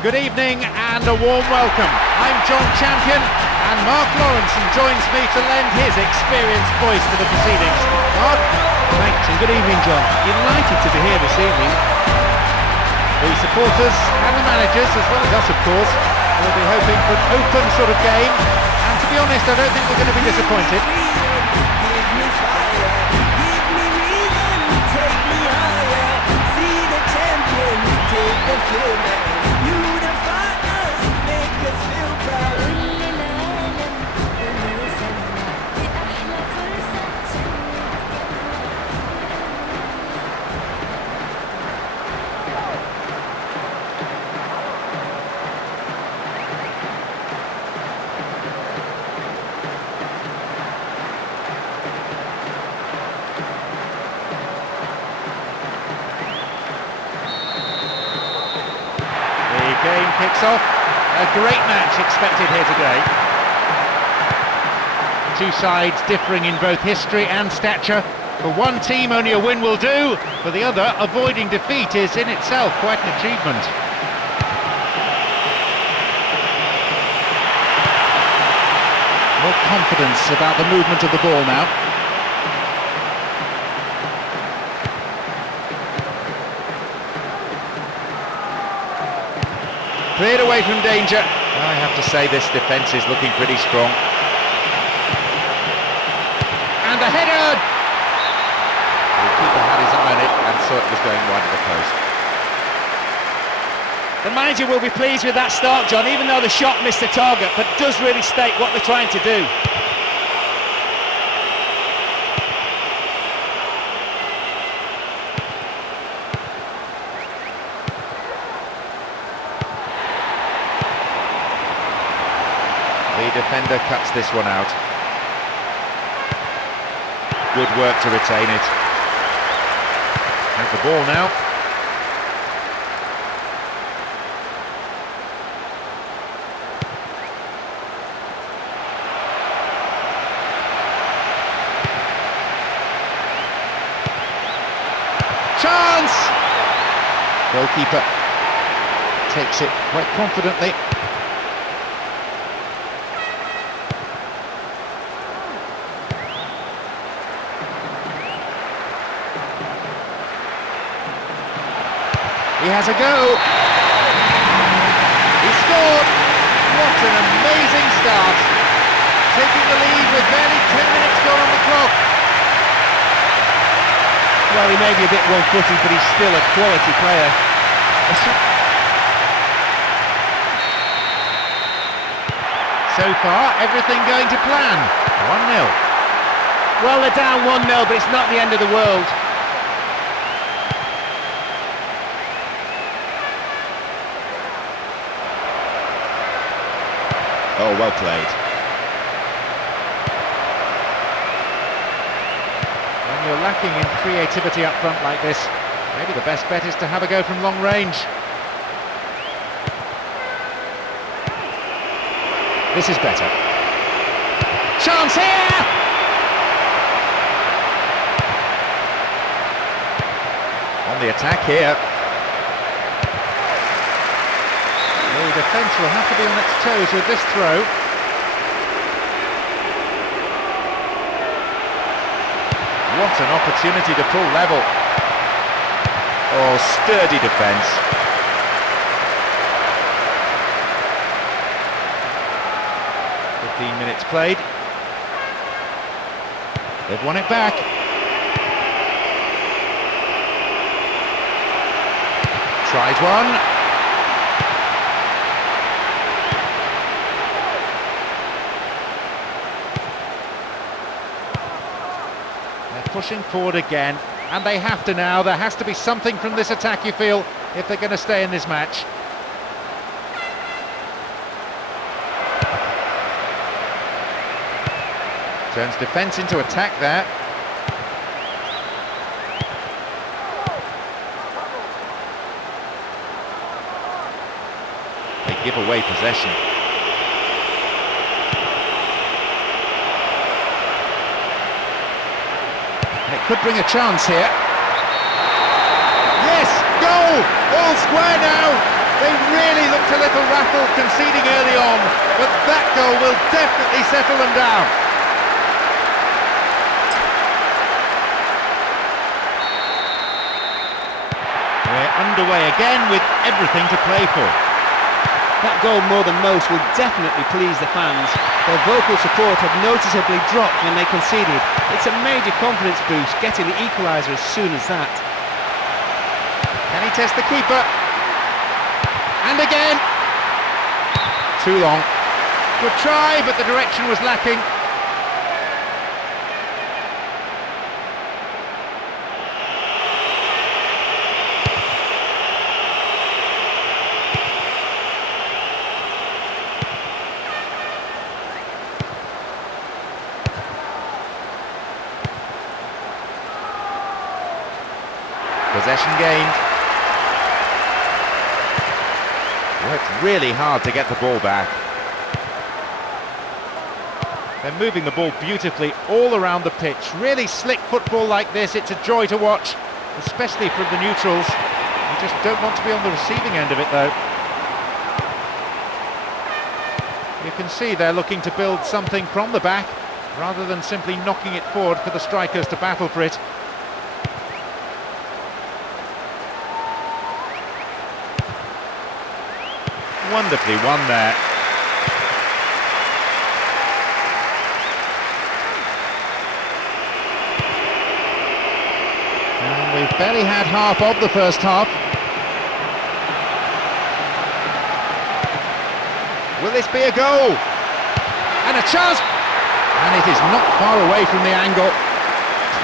Good evening and a warm welcome. I'm John Champion and Mark Lawrenson joins me to lend his experienced voice to the proceedings. Mark? Thanks and good evening, John. Delighted to be here this evening. The supporters and the managers, as well as us of course, will be hoping for an open sort of game, and to be honest I don't think we're going to be disappointed. Game kicks off. A great match expected here today. Two sides differing in both history and stature. For one team only a win will do, for the other avoiding defeat is in itself quite an achievement. More confidence about the movement of the ball now. Cleared away from danger. I have to say this defence is looking pretty strong. And a header! The keeper had his eye on it and saw it was going wide of the post. The manager will be pleased with that start, John, even though the shot missed the target, but does really state what they're trying to do. The defender cuts this one out. Good work to retain it. Have the ball now. Chance! Goalkeeper takes it quite confidently. He has a go. He scored. What an amazing start. Taking the lead with barely 10 minutes gone on the clock. Well, he may be a bit one-footed, but he's still a quality player. So far, everything going to plan. 1-0. Well, they're down 1-0, but it's not the end of the world. Oh, well played. When you're lacking in creativity up front like this, maybe the best bet is to have a go from long range. This is better. Chance here! On the attack here. The defence will have to be on its toes with this throw. What an opportunity to pull level. Oh, sturdy defence. "15 minutes played. They've won it back. Tries one. Pushing forward again, and they have to now. There has to be something from this attack, you feel, if they're going to stay in this match. Turns defence into attack there. They give away possession. It could bring a chance here. Yes, goal! All square now! They really looked a little rattled conceding early on, but that goal will definitely settle them down. We're underway again with everything to play for. That goal, more than most, will definitely please the fans. Their vocal support had noticeably dropped when they conceded. It's a major confidence boost getting the equaliser as soon as that. Can he test the keeper? And again! Too long. Good try, but the direction was lacking. Possession gained. Worked really hard to get the ball back. They're moving the ball beautifully all around the pitch. Really slick football like this, it's a joy to watch, especially from the neutrals. You just don't want to be on the receiving end of it though. You can see they're looking to build something from the back, rather than simply knocking it forward for the strikers to battle for it. Wonderfully won there. And we've barely had half of the first half. Will this be a goal? And a chance! And it is not far away from the angle.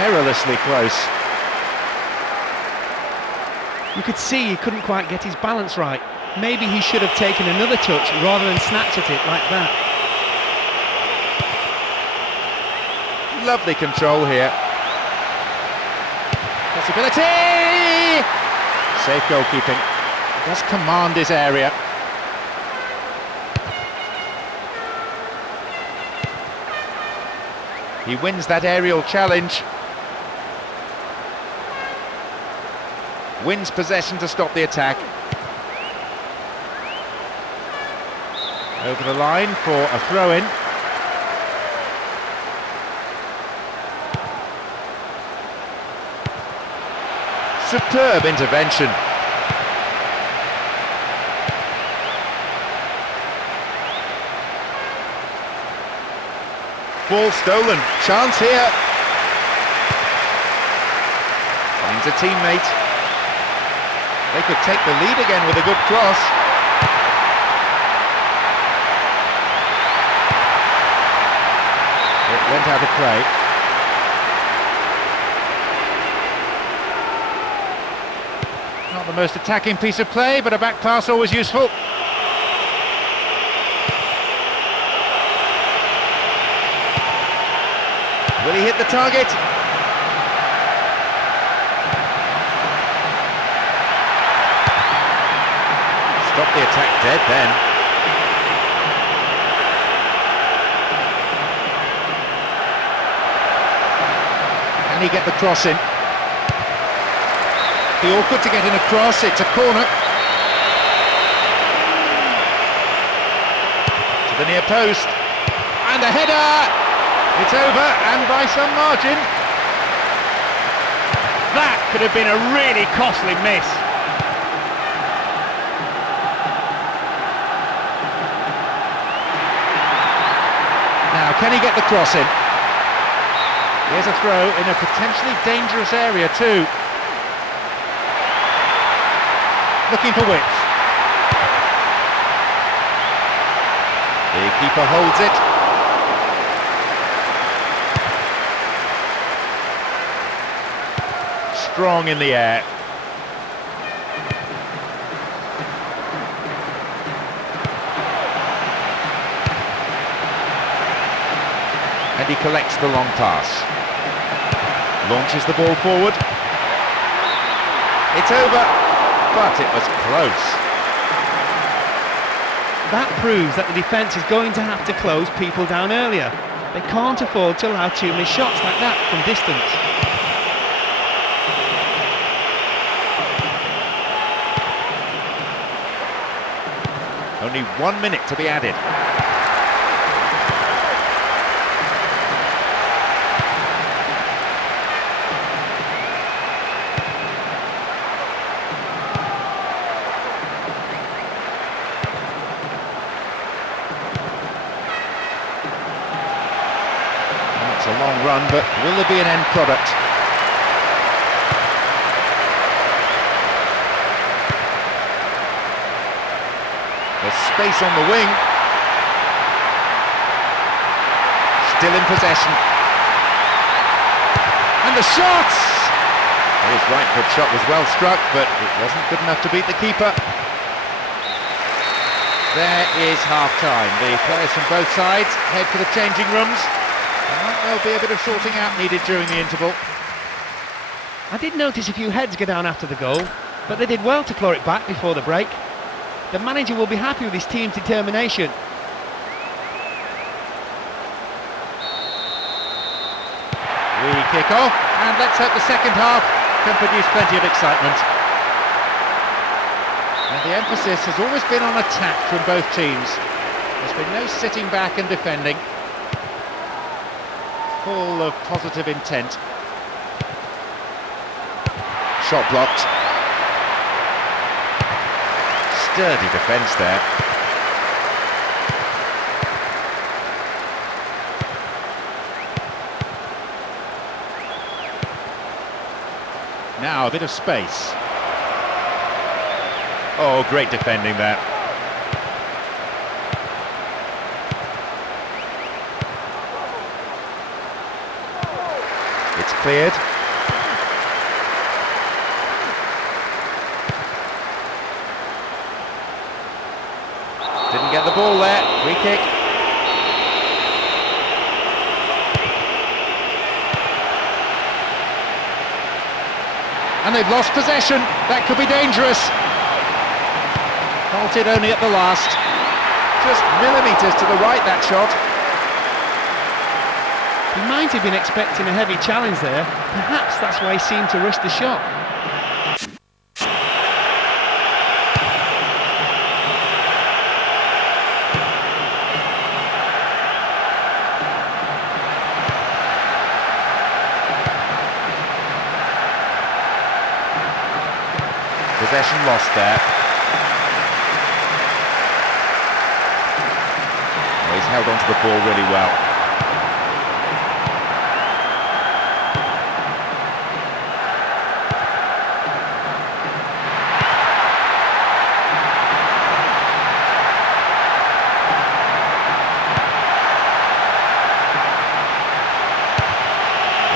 Perilously close. You could see he couldn't quite get his balance right. Maybe he should have taken another touch rather than snatched at it like that. Lovely control here. Possibility! Safe goalkeeping. Does command his area. He wins that aerial challenge. Wins possession to stop the attack. Over the line for a throw-in. Superb intervention. Ball stolen. Chance here. Finds a teammate. They could take the lead again with a good cross. It went out of play. Not the most attacking piece of play, but a back pass always useful. Will he hit the target? Stop the attack dead then. Can he get the cross in? Be awkward to get in a cross, it's a corner. To the near post. And a header! It's over, and by some margin. That could have been a really costly miss. Now, can he get the cross in? Here's a throw in a potentially dangerous area too. Looking for width. The keeper holds it. Strong in the air. And he collects the long pass. Launches the ball forward. It's over, but it was close. That proves that the defence is going to have to close people down earlier. They can't afford to allow too many shots like that from distance. only 1 minute to be added. It's a long run, but will there be an end product? There's space on the wing. Still in possession. And the shot! His right foot shot was well struck, but it wasn't good enough to beat the keeper. There is half-time. The players from both sides head for the changing rooms. There might well be a bit of sorting out needed during the interval. I did notice a few heads go down after the goal, but they did well to claw it back before the break. The manager will be happy with his team's determination. We kick off, and let's hope the second half can produce plenty of excitement. And the emphasis has always been on attack from both teams. There's been no sitting back and defending. Full of positive intent. Shot blocked. Sturdy defence there. Now a bit of space. Oh, great defending there. It's cleared. Didn't get the ball there. Free kick. And they've lost possession. That could be dangerous. Halted only at the last. Just millimetres to the right, that shot. He might have been expecting a heavy challenge there. Perhaps that's why he seemed to rush the shot. Possession lost there. Oh, he's held onto the ball really well.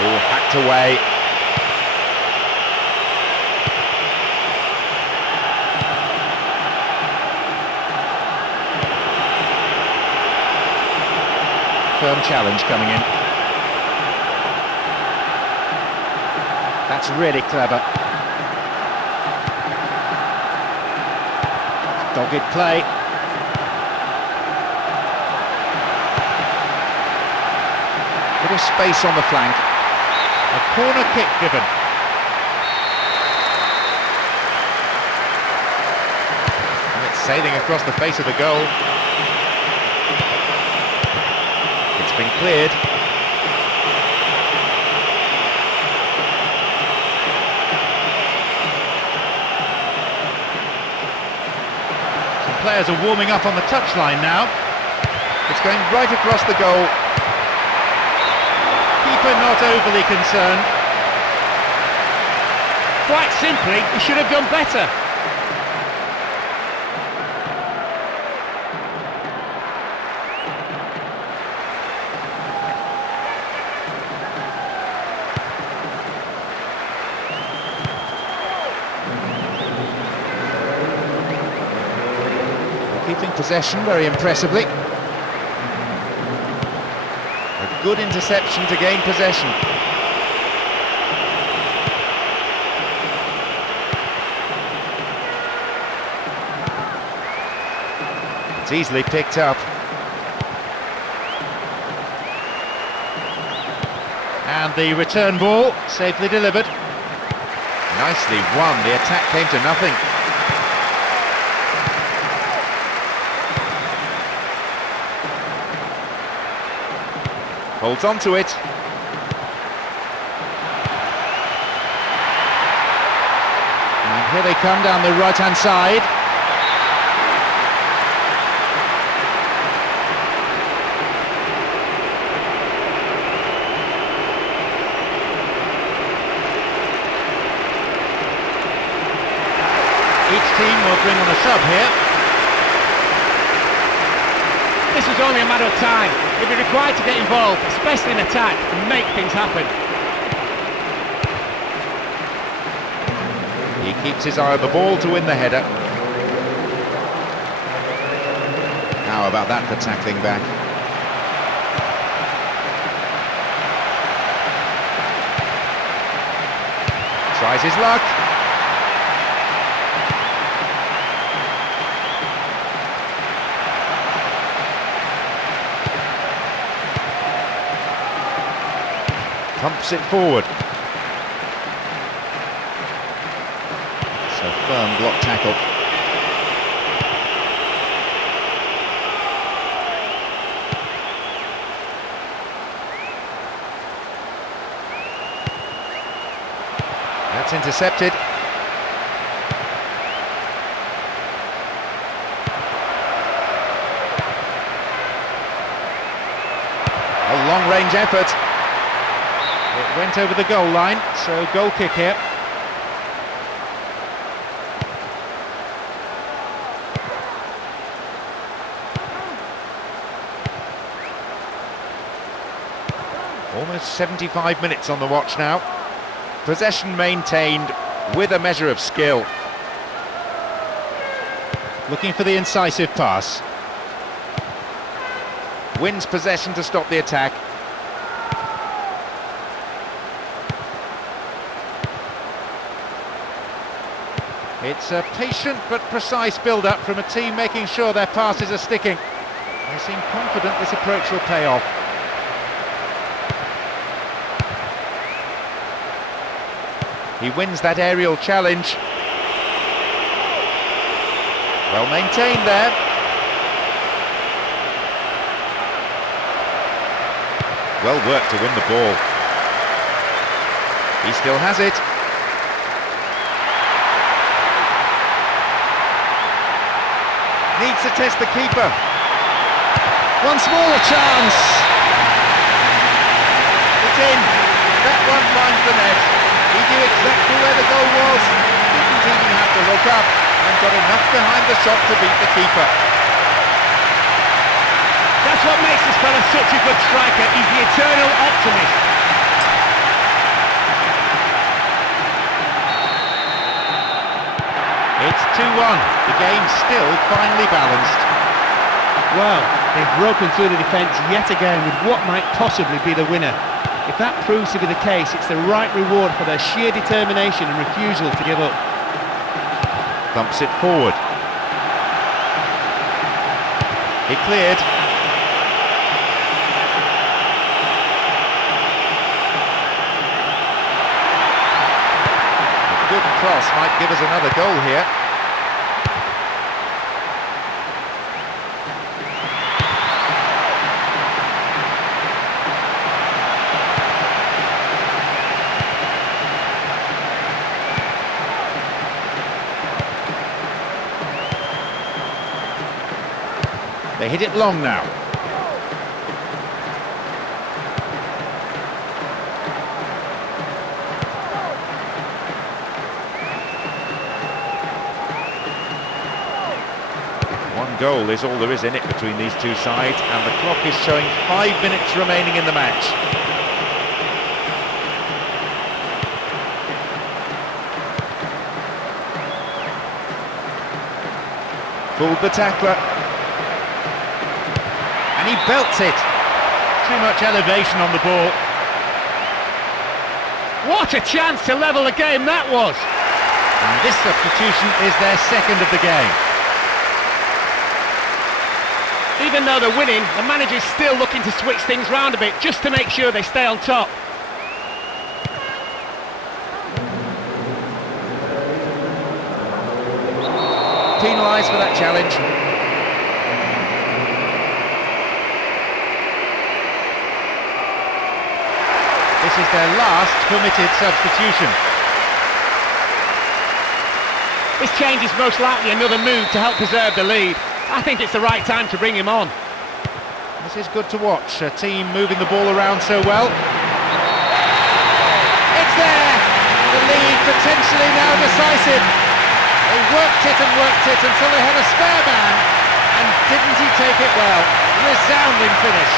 Oh, hacked away. Firm challenge coming in. That's really clever. Dogged play. Bit of space on the flank. A corner kick given. And it's sailing across the face of the goal. Been cleared. Some players are warming up on the touchline now. It's going right across the goal. Keeper not overly concerned. Quite simply, he should have done better. Keeping possession very impressively. A good interception to gain possession. It's easily picked up. And the return ball safely delivered. Nicely won. The attack came to nothing. Holds on to it. And here they come down the right-hand side. Each team will bring on a sub here. This was only a matter of time. He'll be required to get involved, especially in attack, and make things happen. He keeps his eye on the ball to win the header. How about that for tackling back? Tries his luck. Pumps it forward. It's a firm block tackle. That's intercepted. A long-range effort. It went over the goal line, so goal kick here. Almost 75 minutes on the watch now. Possession maintained with a measure of skill. Looking for the incisive pass. Wins possession to stop the attack. It's a patient but precise build-up from a team making sure their passes are sticking. They seem confident this approach will pay off. He wins that aerial challenge. Well maintained there. Well worked to win the ball. He still has it. Needs to test the keeper. Once more a chance. It's in. That one finds the net. He knew exactly where the goal was. Didn't even have to look up and got enough behind the shot to beat the keeper. That's what makes this fella such a good striker. He's the eternal optimist. It's 2-1. The game's still finely balanced. Well, they've broken through the defence yet again with what might possibly be the winner. If that proves to be the case, it's the right reward for their sheer determination and refusal to give up. Thumps it forward. He cleared. A good cross might give us another goal here. They hit it long now. One goal is all there is in it between these two sides, and the clock is showing 5 minutes remaining in the match. Fooled the tackler. And he belts it. Too much elevation on the ball. What a chance to level the game that was! And this substitution is their second of the game. Even though they're winning, the manager's still looking to switch things round a bit just to make sure they stay on top. Penalised for that challenge. is their last permitted substitution. This change is most likely another move to help preserve the lead. I think it's the right time to bring him on. This is good to watch, a team moving the ball around so well. It's there! The lead potentially now decisive. They worked it until they had a spare man, and didn't he take it well? Resounding finish.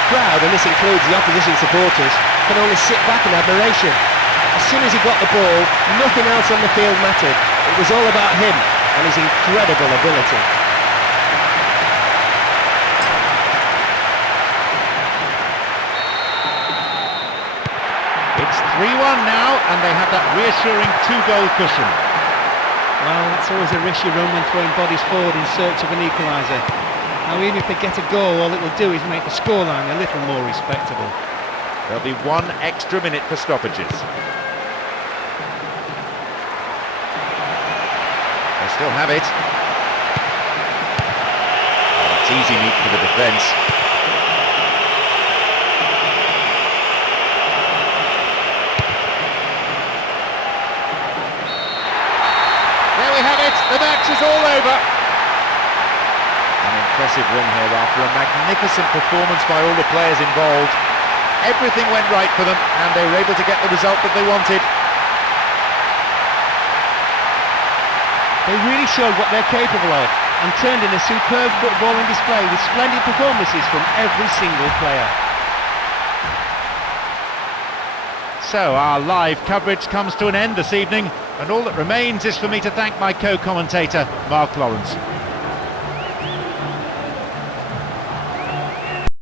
The crowd, and this includes the opposition supporters, can only sit back in admiration. As soon as he got the ball, nothing else on the field mattered. It was all about him and his incredible ability. It's 3-1 now, and they have that reassuring 2-goal cushion. Well, that's always a risk you run when throwing bodies forward in search of an equaliser. Now, even if they get a goal, all it will do is make the scoreline a little more respectable. There'll be 1 extra minute for stoppages. They still have it. Oh, that's easy meat for the defence. There we have it. The match is all over. An impressive win here after a magnificent performance by all the players involved. Everything went right for them, and they were able to get the result that they wanted. They really showed what they're capable of and turned in a superb footballing display with splendid performances from every single player. So our live coverage comes to an end this evening, and all that remains is for me to thank my co-commentator, Mark Lawrence.